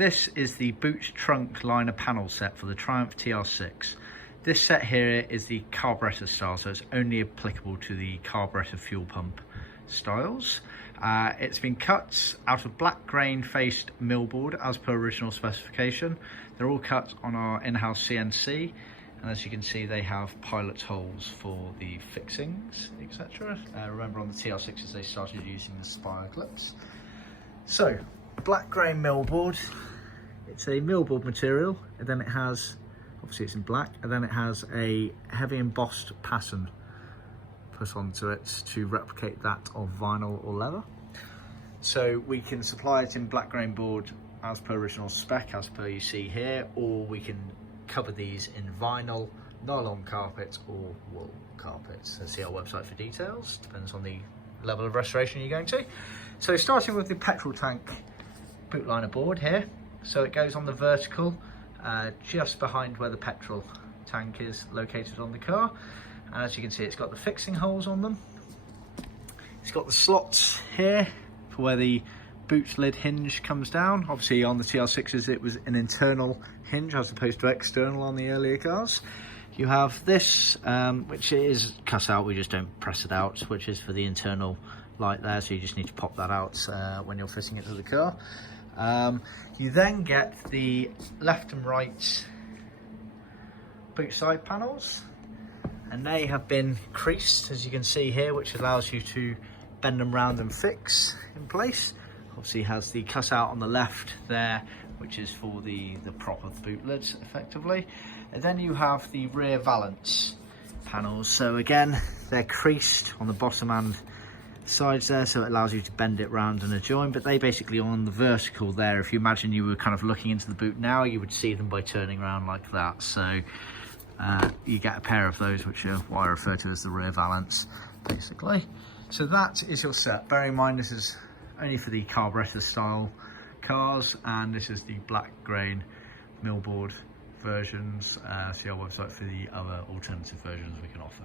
this is the boot trunk liner panel set for the Triumph TR6. This set here is the Carburettor style, so it's only applicable to the Carburettor fuel pump styles. It's been cut out of black grain faced millboard as per original specification. They're all cut on our in-house CNC, and as you can see they have pilot holes for the fixings, etc. Remember on the TR6s they started using the spire clips. So, black grain millboard. It's a millboard material, and then it has, obviously it's in black, and then it has a heavy embossed pattern put onto it to replicate that of vinyl or leather. So we can supply it in black grain board as per original spec, as per you see here, or we can cover these in vinyl, nylon carpet or wool carpet. So see our website for details, depends on the level of restoration you're going to. So starting with the petrol tank boot liner board here. So it goes on the vertical, just behind where the petrol tank is located on the car. And as you can see, it's got the fixing holes on them. It's got the slots here for where the boot lid hinge comes down. Obviously on the TR6s it was an internal hinge as opposed to external on the earlier cars. You have this, which is cut out, we just don't press it out, which is for the internal light there, so you just need to pop that out when you're fitting it to the car. You then get the left and right boot side panels, and they have been creased, as you can see here, which allows you to bend them round and fix in place. Obviously has the cutout on the left there, which is for the prop of the boot lids effectively. And then you have the rear valance panels. So again, they're creased on the bottom and sides there, so it allows you to bend it round and adjoin, but they basically on the vertical there, if you imagine you were kind of looking into the boot now, you would see them by turning around like that. So you get a pair of those, which are what I refer to as the rear valance basically. So that is your set. Bearing in mind this is only for the Carburettor style cars, and this is the black grain millboard versions. See our website for the other alternative versions we can offer.